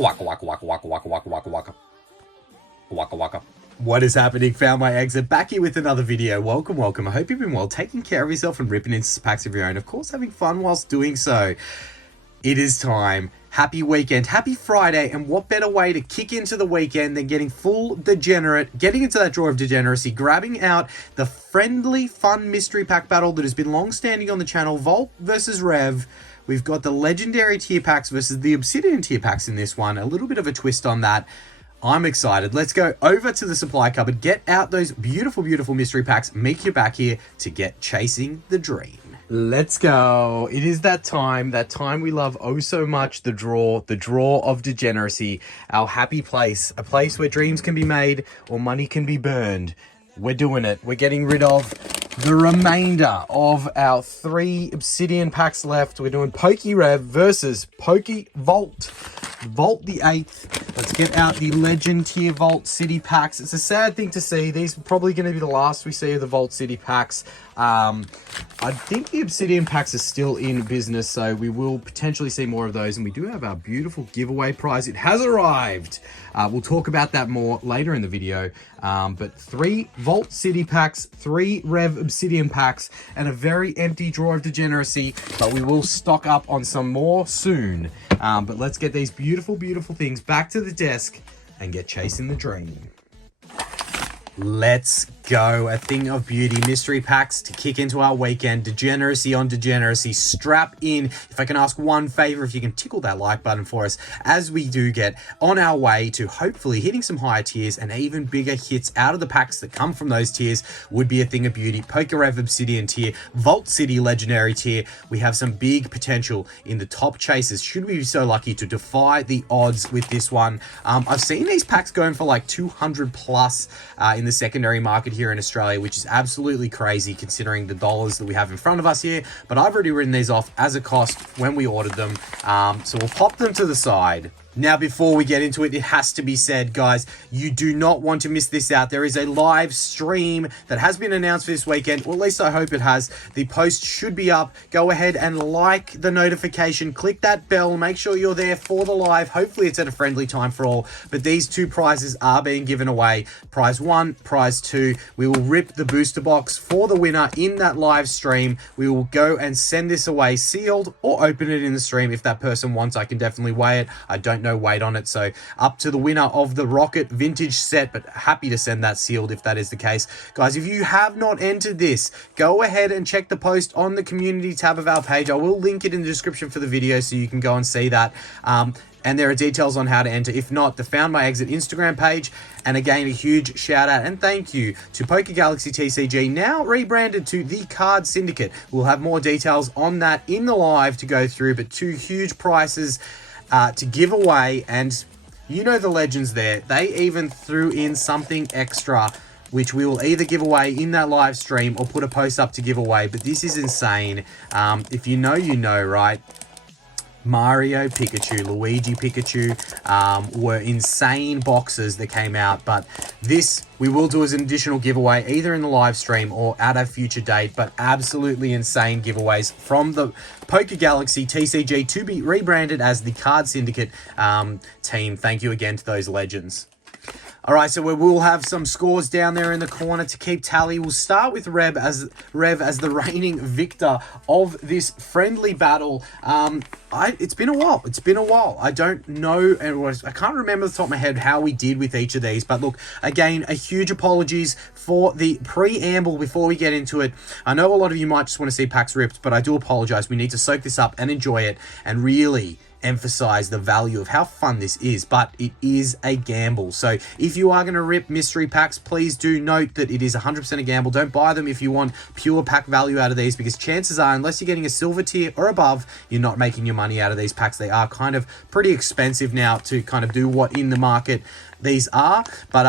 Waka waka waka waka waka waka waka waka. Waka waka. What is happening? Found my exit. Back here with another video. Welcome, welcome. I hope you've been well, taking care of yourself and ripping into some packs of your own. Of course, having fun whilst doing so. It is time. Happy weekend. Happy Friday. And what better way to kick into the weekend than getting full degenerate, getting into that drawer of degeneracy, grabbing out the friendly, fun mystery pack battle that has been long standing on the channel, Vault versus Rev. We've got the legendary tier packs versus the obsidian tier packs in this one. A little bit of a twist on that. I'm excited. Let's go over to the supply cupboard, get out those beautiful, beautiful mystery packs, make you back here to get chasing the dream. Let's go. It is that time we love oh so much, the draw of degeneracy, our happy place, a place where dreams can be made or money can be burned. We're doing it. We're getting rid of the remainder of our 3 obsidian packs left. We're doing PokeRev versus PokeVault. Vault the 8th. Let's get out the Legend Tier Vault City packs. It's a sad thing to see. These are probably going to be the last we see of the Vault City packs. I think the Obsidian packs are still in business, so we will potentially see more of those. And we do have our beautiful giveaway prize. It has arrived. We'll talk about that more later in the video. But 3 Vault City packs, 3 Rev Obsidian packs, and a very empty drawer of degeneracy. But we will stock up on some more soon. But let's get these beautiful, beautiful things back to the desk and get chasing the dream. Let's go. A thing of beauty. Mystery packs to kick into our weekend. Degeneracy on degeneracy. Strap in. If I can ask one favor, if you can tickle that like button for us as we do get on our way to hopefully hitting some higher tiers and even bigger hits out of the packs that come from those tiers would be a thing of beauty. PokeRev Obsidian tier, Vault City Legendary tier. We have some big potential in the top chasers. Should we be so lucky to defy the odds with this one? I've seen these packs going for like 200 plus in the secondary market here in Australia, which is absolutely crazy considering the dollars that we have in front of us here. But I've already written these off as a cost when we ordered them, so we'll pop them to the side. Now, before we get into it, it has to be said, guys, you do not want to miss this out. There is a live stream that has been announced for this weekend, or at least I hope it has. The post should be up. Go ahead and like the notification. Click that bell. Make sure you're there for the live. Hopefully, it's at a friendly time for all. But these 2 prizes are being given away. Prize 1, prize 2. We will rip the booster box for the winner in that live stream. We will go and send this away sealed or open it in the stream if that person wants. I can definitely weigh it. I don't know weight on it, so up to the winner of the Rocket Vintage set, but happy to send that sealed if that is the case. Guys, if you have not entered this, go ahead and check the post on the community tab of our page. I will link it in the description for the video so you can go and see that. And there are details on how to enter. If not, the Found My Exit Instagram page. And again, a huge shout out and thank you to Poke Galaxy TCG, now rebranded to the Card Syndicate. We'll have more details on that in the live to go through, but 2 huge prices to give away, and you know the legends there. They even threw in something extra, which we will either give away in that live stream or put a post up to give away. But this is insane. If you know, you know, right? Mario Pikachu, Luigi Pikachu were insane boxes that came out, but this we will do as an additional giveaway either in the live stream or at a future date. But absolutely insane giveaways from the Poke Galaxy TCG to be rebranded as the Card Syndicate team. Thank you again to those legends. All right, so we will have some scores down there in the corner to keep tally. We'll start with Rev as the reigning victor of this friendly battle. It's been a while. It's been a while. I don't know, I can't remember off the top of my head how we did with each of these. But look, again, a huge apologies for the preamble before we get into it. I know a lot of you might just want to see packs ripped, but I do apologize. We need to soak this up and enjoy it and really emphasize the value of how fun this is, but it is a gamble. So if you are going to rip mystery packs, please do note that it is 100% a gamble. Don't buy them if you want pure pack value out of these, because chances are, unless you're getting a silver tier or above, you're not making your money out of these packs. They are kind of pretty expensive now to kind of do what in the market these are. But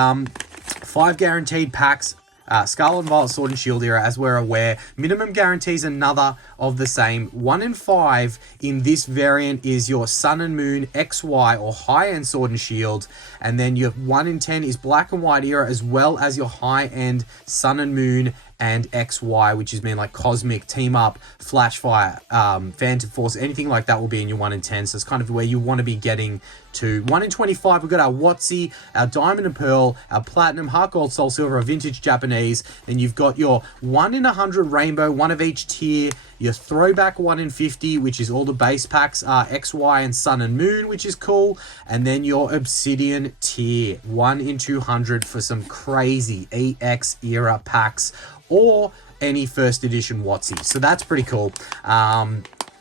5 guaranteed packs. Scarlet and Violet Sword and Shield era, as we're aware. Minimum guarantees another of the same. 1 in 5 in this variant is your Sun and Moon XY or high-end Sword and Shield. And then your 1 in 10 is Black and White era, as well as your high-end Sun and Moon and XY, which is mean like Cosmic, Team Up, Flash Fire, Phantom Force, anything like that will be in your 1 in 10. So it's kind of where you want to be getting to. 1 in 25, we've got our Watsy, our Diamond and Pearl, our Platinum, Heart Gold, Soul Silver, our Vintage Japanese. Then you've got your 1 in 100 Rainbow, one of each tier. Your Throwback 1 in 50, which is all the base packs, are XY and Sun and Moon, which is cool. And then your Obsidian tier, 1 in 200 for some crazy EX era packs, or any first edition Watsy. So that's pretty cool.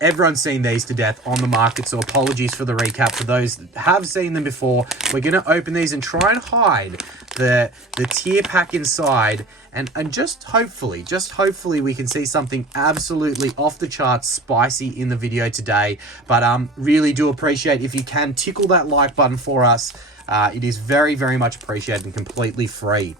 Everyone's seen these to death on the market, so apologies for the recap. For those that have seen them before, we're going to open these and try and hide the tier pack inside, and just hopefully we can see something absolutely off the charts spicy in the video today. But really do appreciate if you can tickle that like button for us. It is very, very much appreciated and completely free.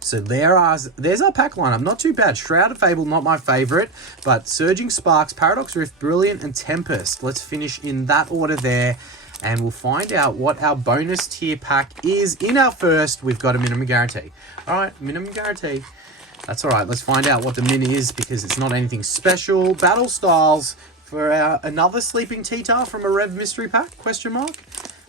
So there's our pack lineup. Not too bad. Shrouded Fable, not my favorite, but Surging Sparks, Paradox Rift, Brilliant, and Tempest. Let's finish in that order there, and we'll find out what our bonus tier pack is. In our first, we've got a minimum guarantee. All right, minimum guarantee. That's all right. Let's find out what the min is, because it's not anything special. Battle Styles for another Sleeping T-Tar from a Rev mystery pack, question mark.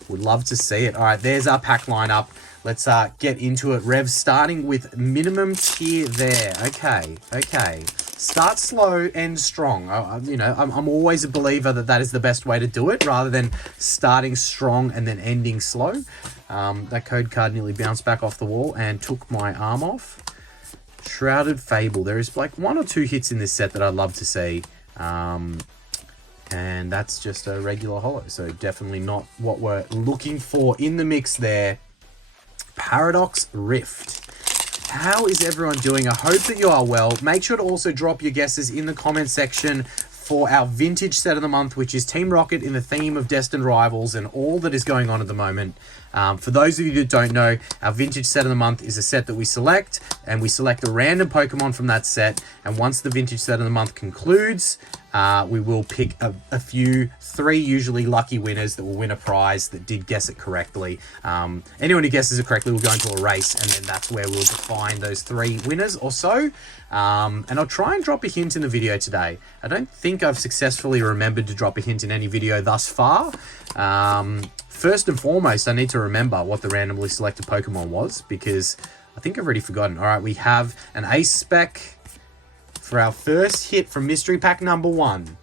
Would love to see it. All right, there's our pack lineup. Let's get into it. Rev, starting with minimum tier there. Okay. Start slow, end strong. I'm always a believer that is the best way to do it, rather than starting strong and then ending slow. That code card nearly bounced back off the wall and took my arm off. Shrouded Fable. There is like 1 or 2 hits in this set that I'd love to see. And that's just a regular holo, so definitely not what we're looking for in the mix there. Paradox Rift. How is everyone doing? I hope that you are well. Make sure to also drop your guesses in the comment section for our vintage set of the month, which is Team Rocket in the theme of Destined Rivals and all that is going on at the moment. For those of you that don't know, our vintage set of the month is a set that we select, and we select a random Pokemon from that set. And once the vintage set of the month concludes, we will pick a few, 3 usually lucky winners that will win a prize that did guess it correctly. Anyone who guesses it correctly will go into a race, and then that's where we'll define those 3 winners or so. And I'll try and drop a hint in the video today. I don't think I've successfully remembered to drop a hint in any video thus far. First and foremost, I need to remember what the randomly selected Pokemon was, because I think I've already forgotten. All right, we have an Ace Spec for our first hit from mystery pack number 1.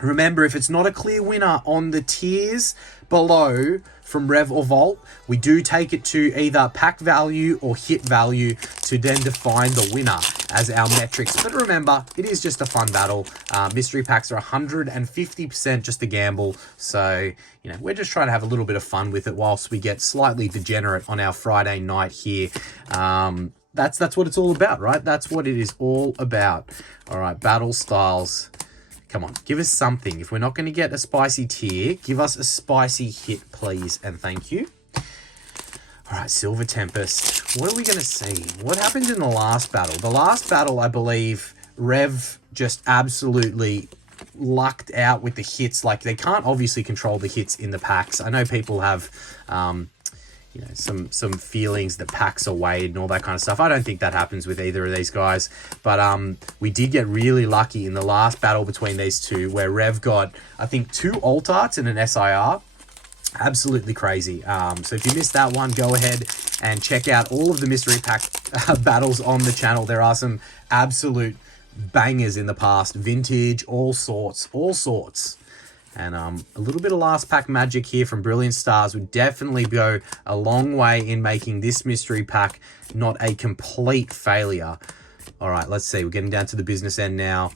Remember, if it's not a clear winner on the tiers below from Rev or Vault, we do take it to either pack value or hit value to then define the winner as our metrics. But remember, it is just a fun battle. Mystery packs are 150% just a gamble. So, we're just trying to have a little bit of fun with it whilst we get slightly degenerate on our Friday night here. That's what it's all about, right? That's what it is all about. All right, battle styles. Come on, give us something. If we're not going to get a spicy tier, give us a spicy hit, please, and thank you. All right, Silver Tempest. What are we going to see? What happened in the last battle? The last battle, I believe, Rev just absolutely lucked out with the hits. Like, they can't obviously control the hits in the packs. I know people have some feelings that packs are weighed and all that kind of stuff. I don't think that happens with either of these guys. But we did get really lucky in the last battle between these two, where Rev got, I think, 2 alt arts and an SIR. Absolutely crazy. So if you missed that one, go ahead and check out all of the mystery pack battles on the channel. There are some absolute bangers in the past. Vintage, all sorts. And a little bit of last pack magic here from Brilliant Stars would definitely go a long way in making this mystery pack not a complete failure. All right, let's see. We're getting down to the business end now.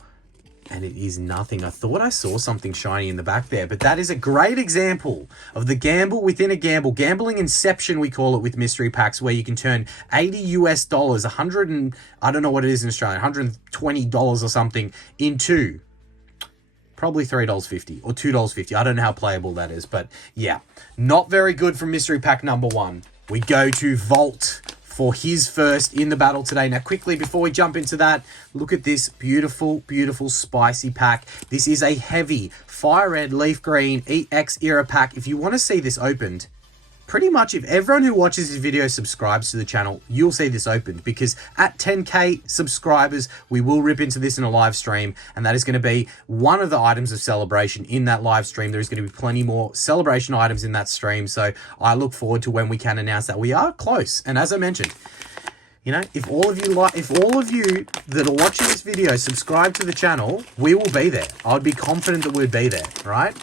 And it is nothing. I thought I saw something shiny in the back there, but that is a great example of the gamble within a gamble. Gambling inception, we call it, with mystery packs, where you can turn $80 US, 100 and I don't know what it is in Australia, $120 or something, into probably $3.50 or $2.50. I don't know how playable that is, but yeah, not very good from mystery pack number 1. We go to Vault for his first in the battle today. Now, quickly, before we jump into that, look at this beautiful, beautiful spicy pack. This is a heavy Fire Red, Leaf Green, EX era pack. If you want to see this opened, pretty much if everyone who watches this video subscribes to the channel, you'll see this opened, because at 10k subscribers, we will rip into this in a live stream, and that is going to be one of the items of celebration in that live stream. There's going to be plenty more celebration items in that stream, so I look forward to when we can announce that. We are close, and as I mentioned, you know, if all of you that are watching this video subscribe to the channel, we will be there. I'd be confident that we'd be there, right?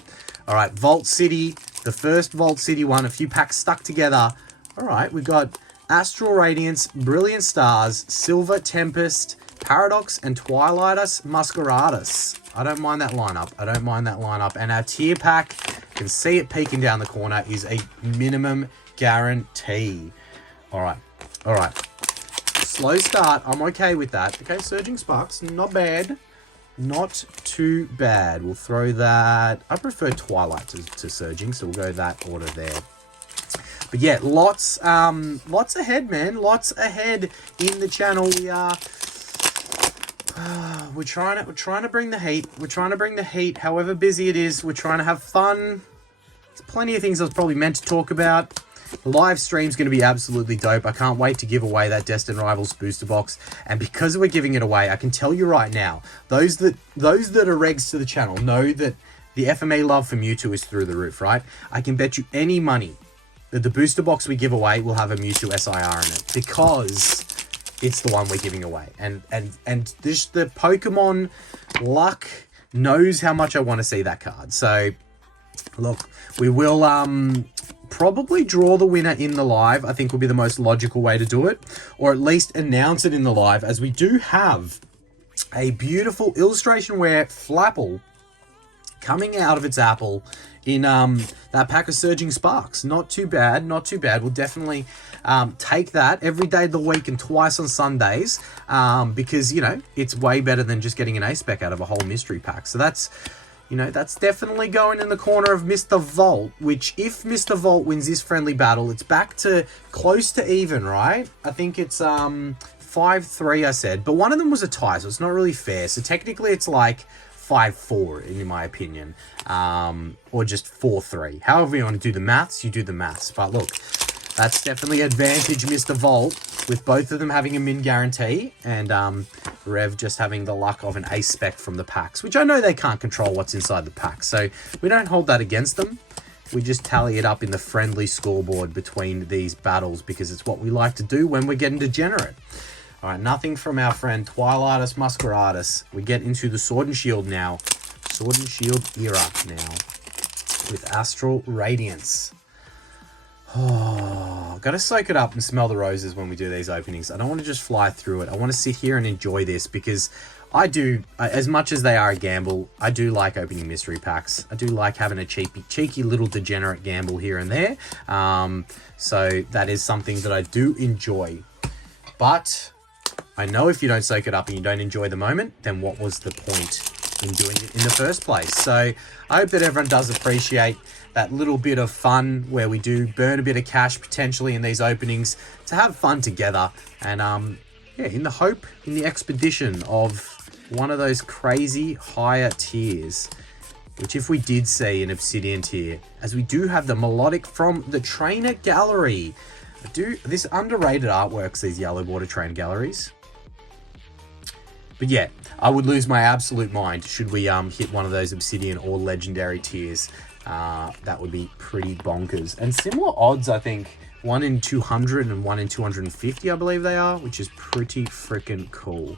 All right, Vault City, the first Vault City one, a few packs stuck together. All right, we've got Astral Radiance, Brilliant Stars, Silver Tempest, Paradox, and Twilightus Masqueradus. I don't mind that lineup. I don't mind that lineup. And our tier pack, you can see it peeking down the corner, is a minimum guarantee. All right, all right. Slow start. I'm okay with that. Okay, Surging Sparks, not bad. Not too bad. We'll throw that. I prefer Twilight to Surging, so we'll go that order there. But yeah, lots ahead, man. Lots ahead in the channel. We are. We're trying to bring the heat. We're trying to bring the heat. However busy it is, we're trying to have fun. There's plenty of things I was probably meant to talk about. The live stream's going to be absolutely dope. I can't wait to give away that Destined Rivals booster box. And because we're giving it away, I can tell you right now, those that are regs to the channel know that the FME love for Mewtwo is through the roof, right? I can bet you any money that the booster box we give away will have a Mewtwo SIR in it, because it's the one we're giving away. And this, the Pokemon luck knows how much I want to see that card. So look, we will probably draw the winner in the live. I think will be the most logical way to do it, or at least announce it in the live, as we do have a beautiful illustration where Flapple coming out of its apple in that pack of Surging Sparks. Not too bad, not too bad. We'll definitely take that every day of the week and twice on Sundays, because, you know, it's way better than just getting an ace spec out of a whole mystery pack. So that's, you know, that's definitely going in the corner of Mr. Vault, which if Mr. Vault wins this friendly battle, it's back to close to even, right? I think it's 5-3, I said, but one of them was a tie, so it's not really fair. So technically it's like 5-4 in my opinion, or just 4-3. However you want to do the maths, you do the maths. But look, that's definitely advantage Mr. Vault, with both of them having a min guarantee, and Rev just having the luck of an ace spec from the packs, which I know they can't control what's inside the pack, so we don't hold that against them. We just tally it up in the friendly scoreboard between these battles, because it's what we like to do when we're getting degenerate. All right, nothing from our friend Twilightus Masqueradus. We get into the Sword and Shield now. Sword and Shield era now, with Astral Radiance. Oh, gotta soak it up and smell the roses when we do these openings. I don't want to just fly through it. I want to sit here and enjoy this, because I do, as much as they are a gamble, I do like opening mystery packs. I do like having a cheeky little degenerate gamble here and there. So that is something that I do enjoy. But I know if you don't soak it up and you don't enjoy the moment, then what was the point in doing it in the first place? So I hope that everyone does appreciate that little bit of fun where we do burn a bit of cash potentially in these openings to have fun together, and yeah, in the hope, in the expedition of one of those crazy higher tiers, which if we did see an Obsidian tier, as we do have the Melodic from the Trainer Gallery. This underrated artworks, these yellow border train galleries. But yeah, I would lose my absolute mind should we hit one of those Obsidian or Legendary tiers. That would be pretty bonkers. And similar odds, I think, 1 in 200 and 1 in 250, I believe they are, which is pretty freaking cool.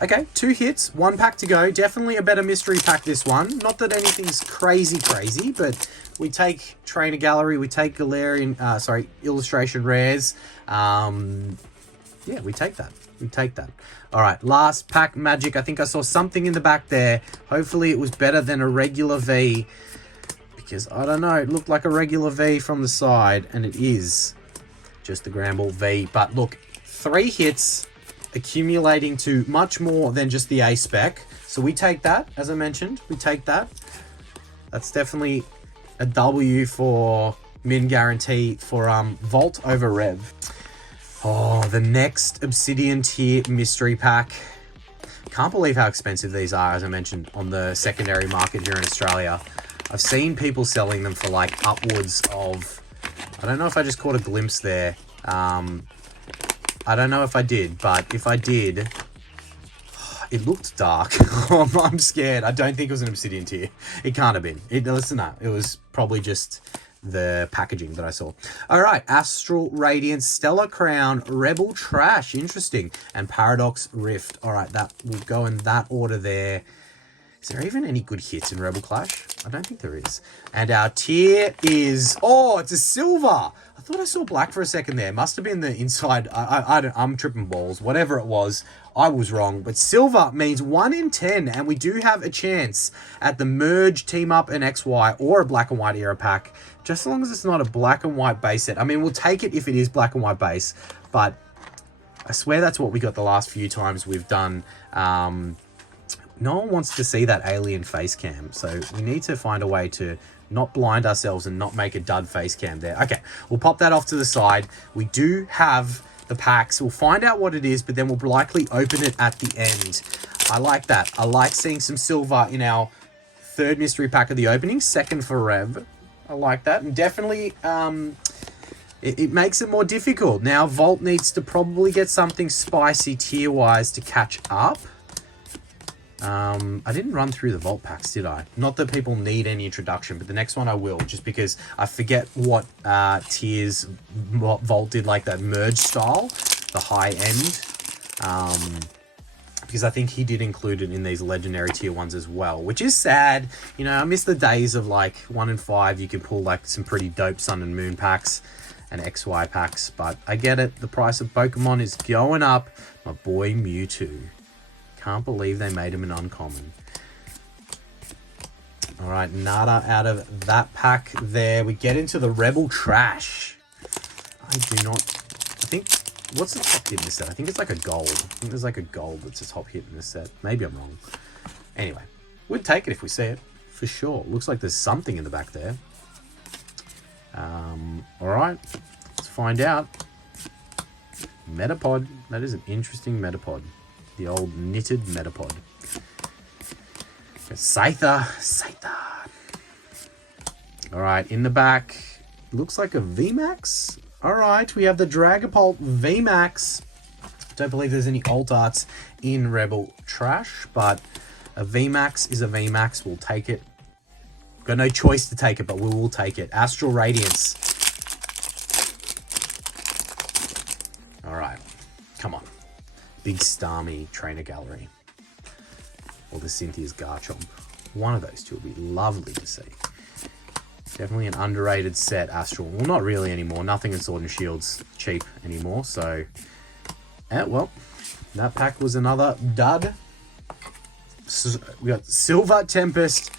Okay, 2 hits, 1 pack to go. Definitely a better mystery pack, this one. Not that anything's crazy, but we take Trainer Gallery, we take Galarian, Illustration Rares. Yeah, we take that. We take that. All right, last pack magic. I think I saw something in the back there. Hopefully it was better than a regular V, because I don't know, it looked like a regular V from the side, and it is just the Granbull V. But look, 3 hits accumulating to much more than just the A spec. So we take that, as I mentioned, we take that. That's definitely a W for min guarantee for Vault over Rev. Oh, the next Obsidian tier mystery pack. Can't believe how expensive these are, as I mentioned, on the secondary market here in Australia. I've seen people selling them for like upwards of, I don't know if I just caught a glimpse there. I don't know if I did, but if I did, it looked dark. I'm scared. I don't think it was an obsidian tier. It can't have been. Listen, no, it was probably just the packaging that I saw. All right, Astral Radiance, Stellar Crown, Rebel Trash, interesting, and Paradox Rift. All right, that will go in that order there. Is there even any good hits in Rebel Clash? I don't think there is. And our tier is, oh, it's a silver. I thought I saw black for a second there. Must have been the inside. I'm tripping balls. Whatever it was, I was wrong. But silver means 1 in 10, and we do have a chance at the merge, team up, and XY, or a black and white era pack. Just as long as it's not a black and white base set. I mean, we'll take it if it is black and white base, but I swear that's what we got the last few times we've done. No one wants to see that alien face cam, so we need to find a way to not blind ourselves and not make a dud face cam there. Okay, we'll pop that off to the side. We do have the packs. We'll find out what it is, but then we'll likely open it at the end. I like that. I like seeing some silver in our third mystery pack of the opening, second for Rev. I like that, and definitely it makes it more difficult. Now, Vault needs to probably get something spicy tier-wise to catch up. I didn't run through the Vault packs, did I? Not that people need any introduction, but the next one I will, just because I forget what tiers what Vault did, like that merge style, the high end. Because I think he did include it in these legendary tier ones as well, which is sad. You know, I miss the days of like 1 in 5, you can pull like some pretty dope Sun and Moon packs and XY packs, but I get it. The price of Pokemon is going up. My boy Mewtwo. Can't believe they made him an uncommon. All right, nada out of that pack there. We get into the Rebel Trash. I do not... I think... What's the top hit in this set? I think it's like a gold. I think there's like a gold that's a top hit in this set. Maybe I'm wrong. Anyway, we'd take it if we see it. For sure. Looks like there's something in the back there. All right. Let's find out. Metapod. That is an interesting Metapod. The old knitted Metapod. Scyther. All right, in the back, looks like a VMAX. All right, we have the Dragapult VMAX. Don't believe there's any alt arts in Rebel Trash, but a VMAX is a VMAX. We'll take it. Got no choice to take it, but we will take it. Astral Radiance. All right, come on. Big Starmie Trainer Gallery. Or the Cynthia's Garchomp. One of those two would be lovely to see. Definitely an underrated set, Astral. Well, not really anymore. Nothing in Sword and Shield's cheap anymore, so... Yeah, well, that pack was another dud. So we got Silver Tempest.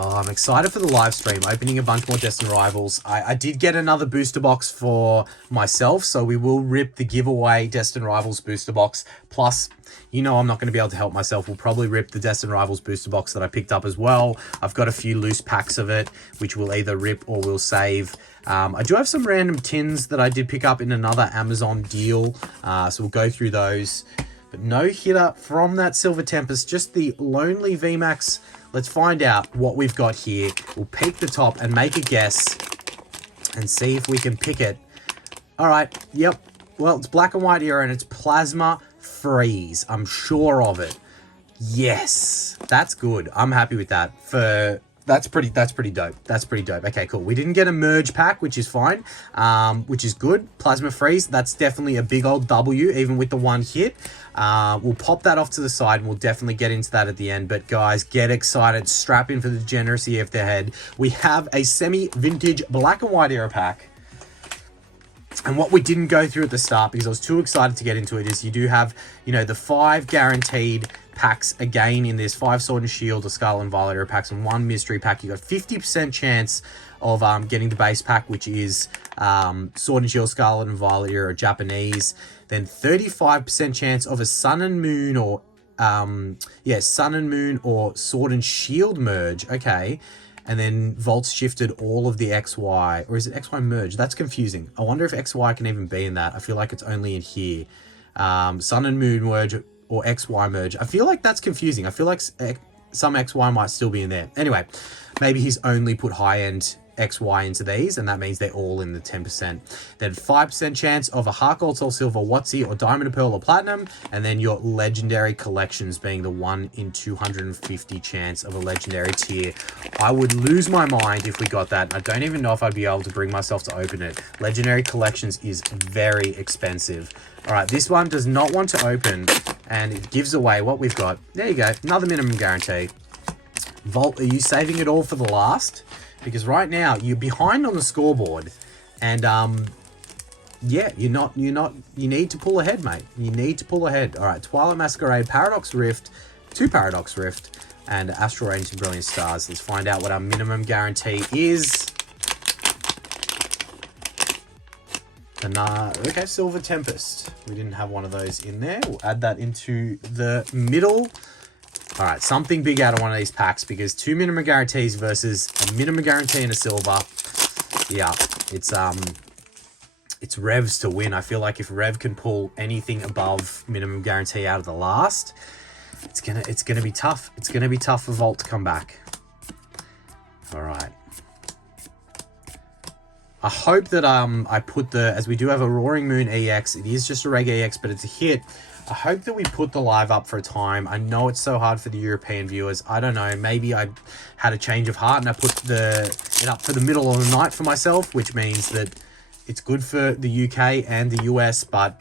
Oh, I'm excited for the live stream, opening a bunch more Destined Rivals. I did get another booster box for myself, so we will rip the giveaway Destined Rivals booster box. Plus, you know I'm not going to be able to help myself. We'll probably rip the Destined Rivals booster box that I picked up as well. I've got a few loose packs of it, which we'll either rip or we'll save. I do have some random tins that I did pick up in another Amazon deal, so we'll go through those. But no hitter from that Silver Tempest, just the lonely VMAX. Let's find out what we've got here. We'll peek the top and make a guess and see if we can pick it. All right, yep. Well, it's black and white era and it's Plasma Freeze. I'm sure of it. Yes, that's good. I'm happy with that. That's pretty dope. That's pretty dope. Okay, cool. We didn't get a merge pack, which is fine, which is good. Plasma Freeze, that's definitely a big old W, even with the one hit. We'll pop that off to the side, and we'll definitely get into that at the end. But guys, get excited. Strap in for the degeneracy of the head. We have a semi-vintage black and white era pack. And what we didn't go through at the start, because I was too excited to get into it, is you do have, you know, the 5 guaranteed packs again in this 5 Sword and Shield or Scarlet and Violet era packs and 1 mystery pack. You got 50% chance of getting the base pack, which is Sword and Shield, Scarlet and Violet era Japanese. Then 35% chance of a Sun and Moon or Sun and Moon or Sword and Shield merge. Okay. And then Vault's shifted all of the XY, or is it XY merge? That's confusing. I wonder if XY can even be in that. I feel like it's only in here. Sun and Moon merge or XY merge. I feel like that's confusing. I feel like some XY might still be in there. Anyway, maybe he's only put high-end XY into these, and that means they're all in the 10%. Then 5% chance of a Heart Gold, Soul Silver, Watsy, or Diamond, Pearl, or Platinum, and then your legendary collections being the 1 in 250 chance of a legendary tier. I would lose my mind if we got that. I don't even know if I'd be able to bring myself to open it. Legendary collections is very expensive. All right, this one does not want to open, and it gives away what we've got. There you go, another minimum guarantee. Vault, are you saving it all for the last? Because right now you're behind on the scoreboard, and yeah, you need to pull ahead, mate. You need to pull ahead. All right, Twilight Masquerade, Paradox Rift, 2 Paradox Rift, and Astral Radiance and Brilliant Stars. Let's find out what our minimum guarantee is. Okay, Silver Tempest. We didn't have one of those in there. We'll add that into the middle. All right, something big out of one of these packs, because 2 minimum guarantees versus a minimum guarantee and a silver. Yeah, it's Revs to win. I feel like if Rev can pull anything above minimum guarantee out of the last, it's gonna be tough. It's gonna be tough for Vault to come back. All right. I hope that I put as we do have a Roaring Moon EX. It is just a Reg EX, but it's a hit. I hope that we put the live up for a time. I know it's so hard for the European viewers. I don't know. Maybe I had a change of heart and I put it up for the middle of the night for myself, which means that it's good for the UK and the US, but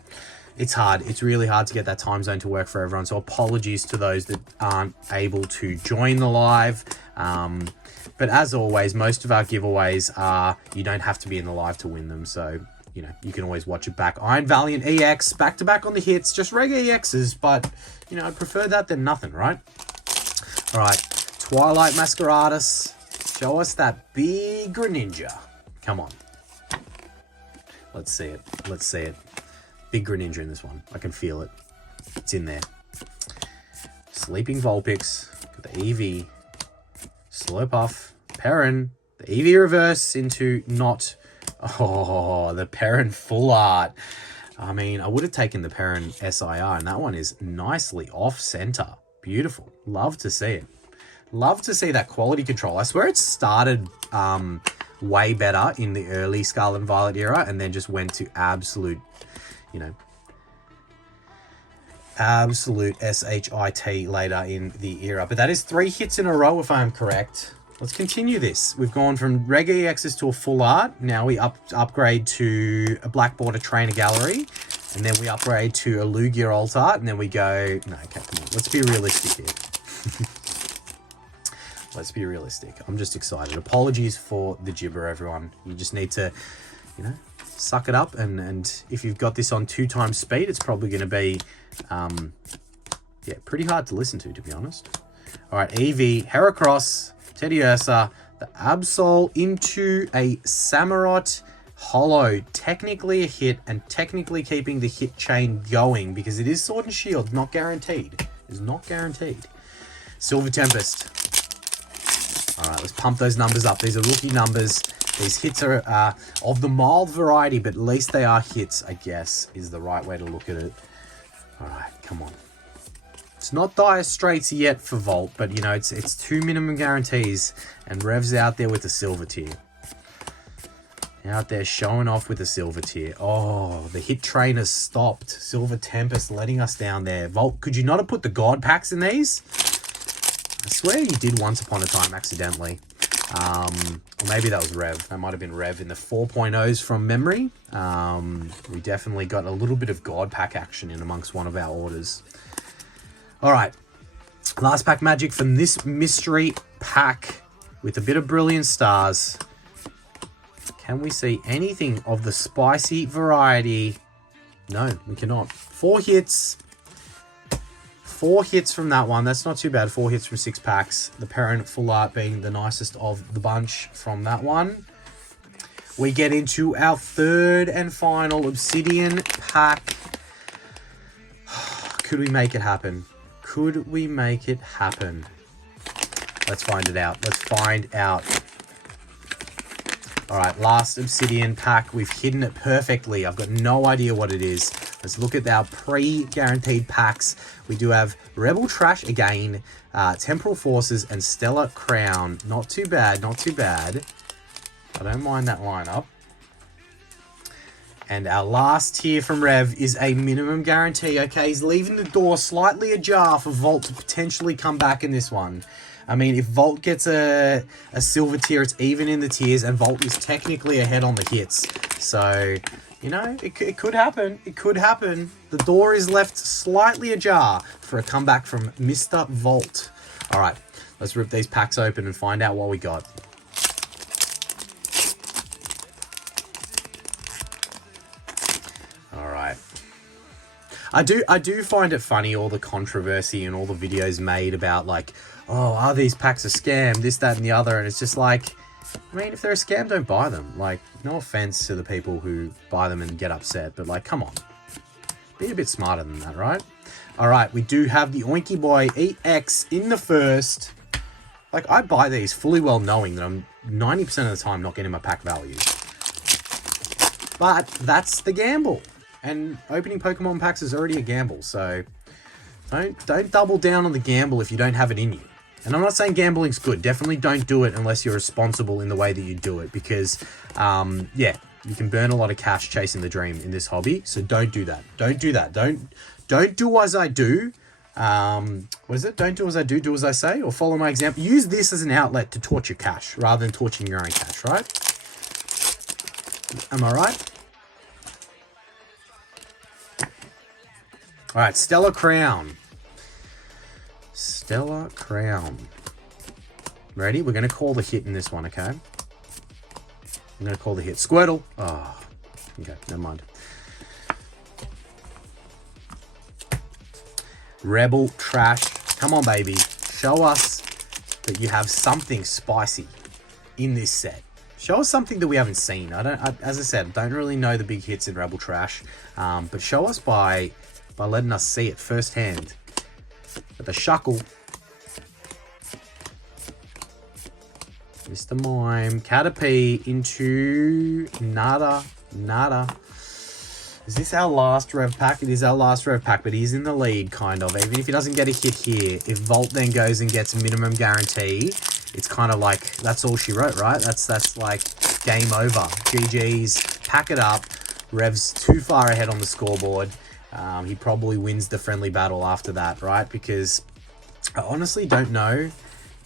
it's hard. It's really hard to get that time zone to work for everyone. So apologies to those that aren't able to join the live. But as always, most of our giveaways are, you don't have to be in the live to win them. So, you know, you can always watch it back. Iron Valiant EX, back-to-back on the hits, just Reg EXs, but, you know, I'd prefer that than nothing, right? All right, Twilight Masqueradus, show us that big Greninja. Come on. Let's see it. Let's see it. Big Greninja in this one. I can feel it. It's in there. Sleeping Vulpix, got the EV, Slurpuff, Perrin, the EV reverse into not... Oh, the Perrin full art. I mean, I would have taken the Perrin SIR, and that one is nicely off-center. Beautiful. Love to see it. Love to see that quality control. I swear it started way better in the early Scarlet and Violet era, and then just went to absolute, you know, absolute SHIT later in the era. But that is 3 hits in a row, if I am correct. Let's continue this. We've gone from Reg EXs to a full art. Now we upgrade to a Black Border Trainer Gallery. And then we upgrade to a Lugia Alt Art. And then we go... No, okay, come on. Let's be realistic here. Let's be realistic. I'm just excited. Apologies for the gibber, everyone. You just need to, you know, suck it up. And if you've got this on 2 times speed, it's probably going to be, yeah, pretty hard to listen to be honest. All right, EV, Heracross, Teddy Ursa, the Absol into a Samurott Hollow. Technically a hit, and technically keeping the hit chain going, because it is Sword and Shield, not guaranteed. It is not guaranteed. Silver Tempest. All right, let's pump those numbers up. These are rookie numbers. These hits are of the mild variety, but at least they are hits, I guess, is the right way to look at it. All right, come on. It's not Dire Straits yet for Vault, but, you know, it's 2 minimum guarantees, and Rev's out there with the silver tier. Out there showing off with the silver tier. Oh, the hit train has stopped. Silver Tempest letting us down there. Vault, could you not have put the God packs in these? I swear you did once upon a time accidentally. Or maybe that was Rev. That might have been Rev in the 4.0s from memory. We definitely got a little bit of God pack action in amongst one of our orders. All right. Last pack magic from this mystery pack with a bit of Brilliant Stars. Can we see anything of the spicy variety? No, we cannot. 4 hits. 4 hits from that one. That's not too bad. 4 hits from 6 packs. The Perrin full art being the nicest of the bunch from that one. We get into our 3rd and final Obsidian pack. Could we make it happen? Could we make it happen? Let's find it out. Let's find out. All right, last Obsidian pack. We've hidden it perfectly. I've got no idea what it is. Let's look at our pre-guaranteed packs. We do have Rebel Trash again, Temporal Forces, and Stellar Crown. Not too bad, not too bad. I don't mind that lineup. And our last tier from Rev is a minimum guarantee. Okay, he's leaving the door slightly ajar for Vault to potentially come back in this one. I mean, if Vault gets a silver tier, it's even in the tiers, and Vault is technically ahead on the hits. So, you know, it could happen. It could happen. The door is left slightly ajar for a comeback from Mr. Vault. All right, let's rip these packs open and find out what we got. All right. I do find it funny, all the controversy and all the videos made about, like, oh, are these packs a scam, this, that, and the other, and it's just like, I mean, if they're a scam, don't buy them. Like, no offense to the people who buy them and get upset, but, like, come on. Be a bit smarter than that, right? All right, we do have the Oinky Boy EX in the first. Like, I buy these fully well knowing that I'm 90% of the time not getting my pack values. But that's the gamble. And opening Pokemon packs is already a gamble, so don't double down on the gamble if you don't have it in you. And I'm not saying gambling's good. Definitely don't do it unless you're responsible in the way that you do it, because, yeah, you can burn a lot of cash chasing the dream in this hobby. So don't do that. Don't do that. Don't do as I do. What is it? Don't do as I do as I say, or follow my example. Use this as an outlet to torture cash rather than torching your own cash, right? Am I right? All right, Stellar Crown. Stellar Crown. Ready? We're going to call the hit in this one, okay? I'm going to call the hit. Squirtle. Oh, okay, never mind. Rebel Trash. Come on, baby. Show us that you have something spicy in this set. Show us something that we haven't seen. As I said, don't really know the big hits in Rebel Trash, but show us by letting us see it firsthand. But the Shuckle, Mr. Mime, Caterpie into Nada. Is this our last Rev pack? It is our last Rev pack, but he's in the lead, kind of. Even if he doesn't get a hit here, if Vault then goes and gets a minimum guarantee, it's kind of like, that's all she wrote, right? That's like game over. GG's, pack it up. Rev's too far ahead on the scoreboard. He probably wins the friendly battle after that, right? Because I honestly don't know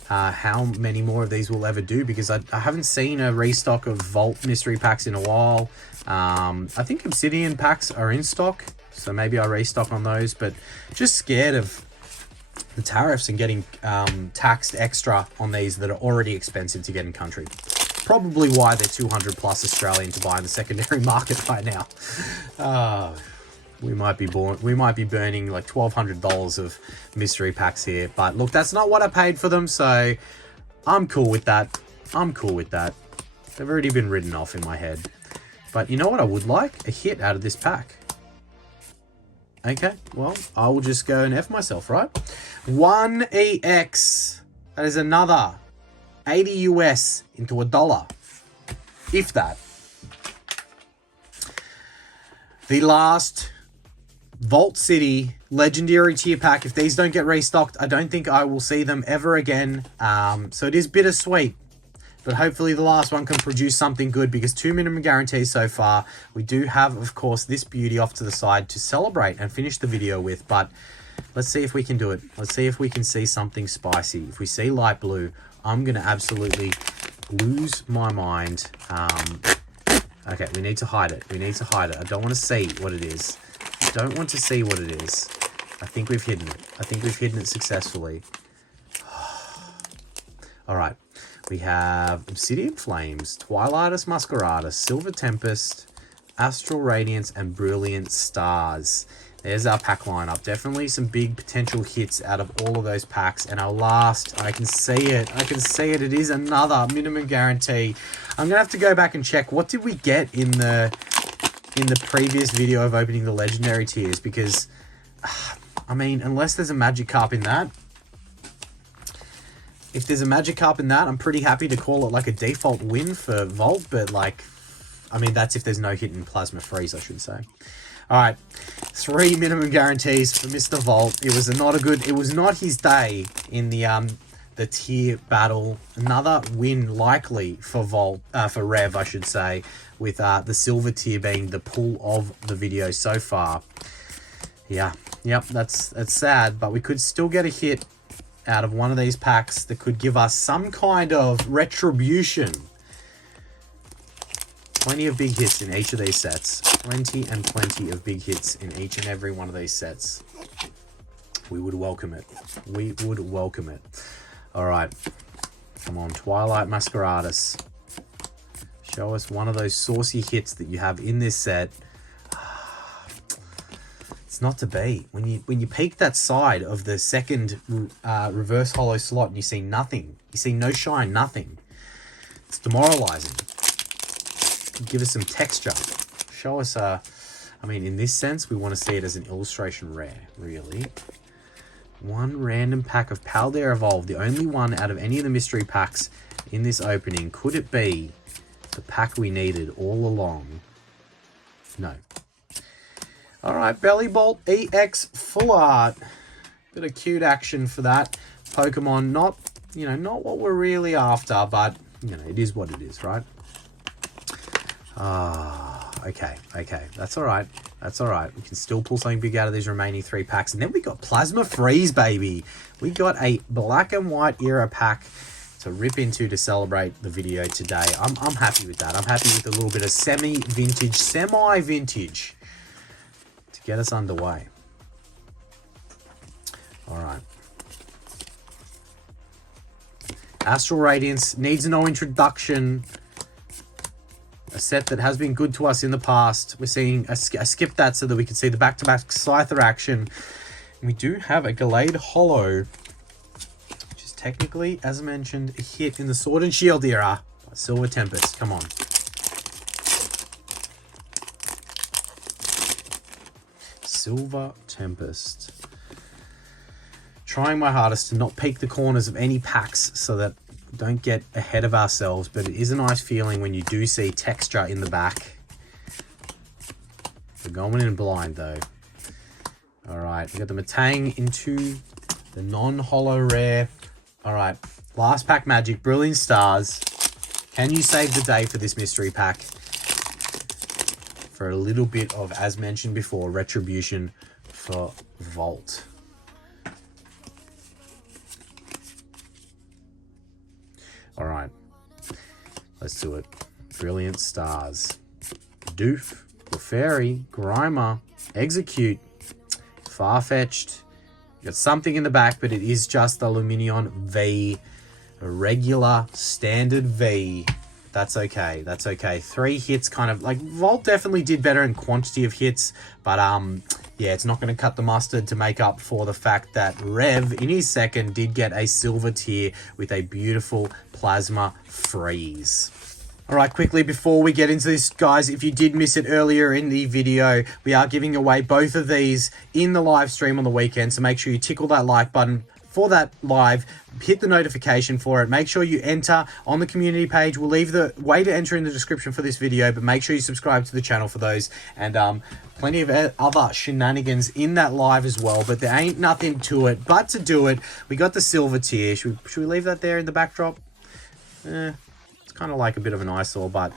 how many more of these we'll ever do, because I haven't seen a restock of Vault mystery packs in a while. I think Obsidian packs are in stock, so maybe I restock on those, but just scared of the tariffs and getting taxed extra on these that are already expensive to get in country. Probably why they're 200 plus Australian to buy in the secondary market right now. We might be burning like $1,200 of mystery packs here, but look, that's not what I paid for them, so I'm cool with that. They've already been written off in my head. But you know what I would like? A hit out of this pack. Okay, well, I will just go and F myself, right? 1 EX. That is another 80 US into $1. If that. The last Vault City Legendary tier pack. If these don't get restocked, I don't think I will see them ever again. So it is bittersweet. But hopefully the last one can produce something good, because 2 minimum guarantees so far. We do have, of course, this beauty off to the side to celebrate and finish the video with. But let's see if we can do it. Let's see if we can see something spicy. If we see light blue, I'm going to absolutely lose my mind. Okay, we need to hide it. I don't want to see what it is. I think we've hidden it. Successfully. All right. We have Obsidian Flames, Twilightus Masqueratus, Silver Tempest, Astral Radiance, and Brilliant Stars. There's our pack lineup. Definitely some big potential hits out of all of those packs. And our last, I can see it. It is another minimum guarantee. I'm going to have to go back and check. What did we get in the previous video of opening the legendary tiers? Because, I mean, unless there's a Magikarp in that, if there's a Magikarp in that, I'm pretty happy to call it like a default win for Vault, but like, I mean, that's if there's no hit in Plasma Freeze, I should say. All right, 3 minimum guarantees for Mr. Vault. It was not his day in the tier battle. Another win likely for for Rev, I should say, with the silver tier being the pull of the video so far. Yeah, yep, that's sad, but we could still get a hit out of one of these packs that could give us some kind of retribution. Plenty of big hits in each of these sets. Plenty and plenty of big hits in each and every one of these sets. We would welcome it. We would welcome it. All right. Come on, Twilight Masqueradus. Show us one of those saucy hits that you have in this set. It's not to be. When you peek that side of the second reverse hollow slot and you see nothing. You see no shine, nothing. It's demoralizing. Give us some texture. Show us I mean, in this sense, we want to see it as an illustration rare, really. One random pack of Paldea Evolved, the only one out of any of the mystery packs in this opening. Could it be the pack we needed all along? No. All right, Belly Bolt EX Full Art. Bit of cute action for that. Pokemon, not what we're really after, but, it is what it is, right? Okay. That's all right. We can still pull something big out of these remaining 3 packs. And then we got Plasma Freeze, baby. We got a black and white era pack to rip into to celebrate the video today. I'm happy with that. I'm happy with a little bit of semi-vintage to get us underway. All right. Astral Radiance needs no introduction. A set that has been good to us in the past. We're seeing I skipped that so that we can see the back-to-back Scyther action. And we do have a Gallade Hollow, which is technically, as mentioned, a hit in the Sword and Shield era. Silver Tempest, come on. Silver Tempest. Trying my hardest to not peek the corners of any packs so that we don't get ahead of ourselves, but it is a nice feeling when you do see texture in the back. We're going in blind though. All right, we got the Matang into the non-holo rare. All right, last pack magic, Brilliant Stars. Can you save the day for this mystery pack? For a little bit of, as mentioned before, retribution for Vault. All right, let's do it. Brilliant Stars. Doof, Clefairy, Grimer, Execute, Farfetch'd. You got something in the back, but it is just the Luminion V. A regular, standard V. That's okay. That's okay. 3 hits kind of... Like, Vault definitely did better in quantity of hits, but, yeah, it's not going to cut the mustard to make up for the fact that Rev, in his second, did get a silver tier with a beautiful Plasma Freeze. All right, quickly, before we get into this, guys, if you did miss it earlier in the video, we are giving away both of these in the live stream on the weekend, so make sure you tickle that like button for that live, hit the notification for it. Make sure you enter on the community page. We'll leave the way to enter in the description for this video, but make sure you subscribe to the channel for those. And plenty of other shenanigans in that live as well, but there ain't nothing to it but to do it. We got the silver tier. Should we leave that there in the backdrop? It's kind of like a bit of an eyesore, but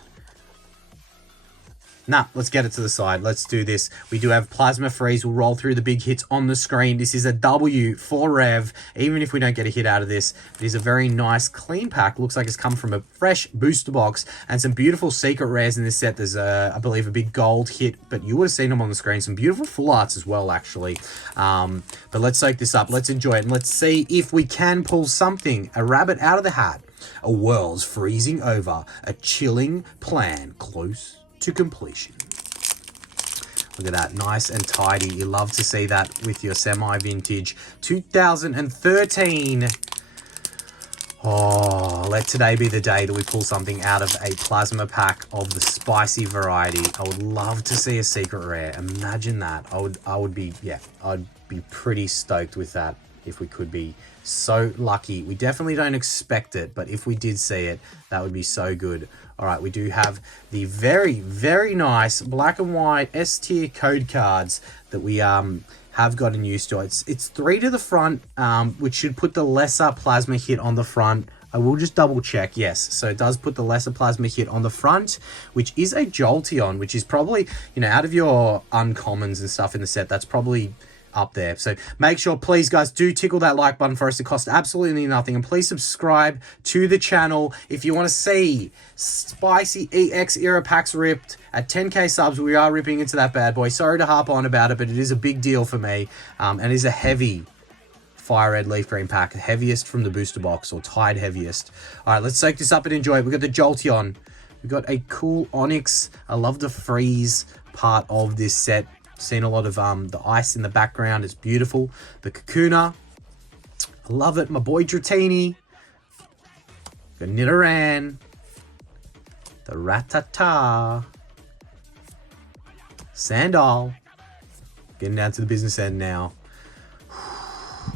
nah, let's get it to the side. Let's do this. We do have Plasma Freeze. We'll roll through the big hits on the screen. This is a W for Rev, even if we don't get a hit out of this. It is a very nice, clean pack. Looks like it's come from a fresh booster box and some beautiful secret rares in this set. There's, I believe, a big gold hit, but you would have seen them on the screen. Some beautiful full arts as well, actually. But let's soak this up. Let's enjoy it, and let's see if we can pull something, a rabbit out of the hat. A world's freezing over. A chilling plan close to completion. Look at that, nice and tidy. You love to see that with your semi-vintage 2013. Oh, let today be the day that we pull something out of a plasma pack of the spicy variety. I would love to see a secret rare. Imagine that. I'd be pretty stoked with that. if we could be so lucky. We definitely don't expect it, but if we did see it, that would be so good. All right, we do have the very, very nice black and white S tier code cards that we have gotten used to. It's 3 to the front, which should put the lesser plasma hit on the front. I will just double check. Yes, so it does put the lesser plasma hit on the front, which is a Jolteon, which is probably, you know, out of your uncommons and stuff in the set, that's probably up there. So make sure, please guys, do tickle that like button for us. It costs absolutely nothing, and please subscribe to the channel if you want to see spicy EX era packs ripped at 10k subs. We are ripping into that bad boy. Sorry to harp on about it, but it is a big deal for me, and it is a heavy fire red leaf green pack, heaviest from the booster box, or tied heaviest. All right, let's soak this up and enjoy it. We got the Jolteon, we got a cool Onyx. I love the freeze part of this set. Seen a lot of the ice in the background. It's beautiful. The Kakuna, I love it. My boy Dratini, the Nidoran, the Rattata, Sandal. Getting down to the business end now.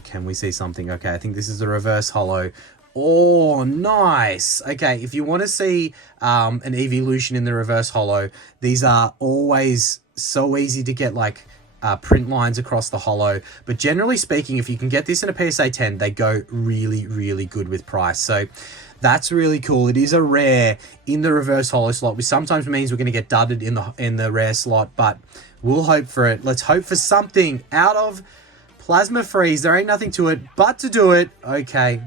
Can we see something? Okay, I think this is a reverse holo. Oh, nice. Okay, if you want to see an evolution in the reverse holo, these are always so easy to get, like print lines across the holo. But generally speaking, if you can get this in a PSA 10, they go really, really good with price. So that's really cool. It is a rare in the reverse holo slot, which sometimes means we're going to get dudded in the rare slot, but we'll hope for it. Let's hope for something out of Plasma Freeze. There ain't nothing to it but to do it. Okay,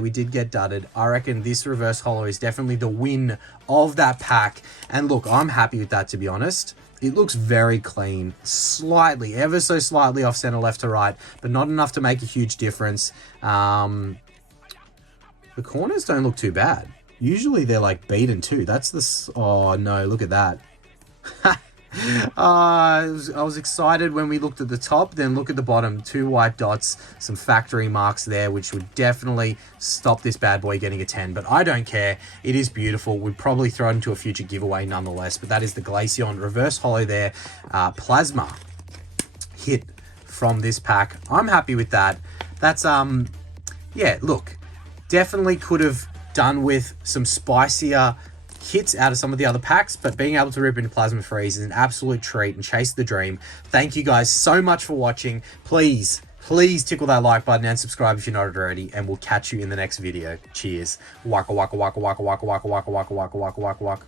we did get dudded. I reckon this reverse holo is definitely the win of that pack. And look, I'm happy with that, to be honest. It looks very clean, slightly, ever so slightly off center left to right, but not enough to make a huge difference. The corners don't look too bad. Usually they're like beaten too. That's the... Oh no, look at that. I was excited when we looked at the top, then look at the bottom. 2 white dots, some factory marks there, which would definitely stop this bad boy getting a 10, but I don't care. It is beautiful. We'd probably throw it into a future giveaway nonetheless, but that is the Glaceon reverse holo there. Plasma hit from this pack. I'm happy with that. That's, yeah, look, definitely could have done with some spicier hits out of some of the other packs, but being able to rip into Plasma Freeze is an absolute treat and chase the dream. Thank you guys so much for watching. Please tickle that like button and subscribe if you're not already, and we'll catch you in the next video. Cheers. Waka waka waka waka waka waka waka waka waka waka waka waka waka.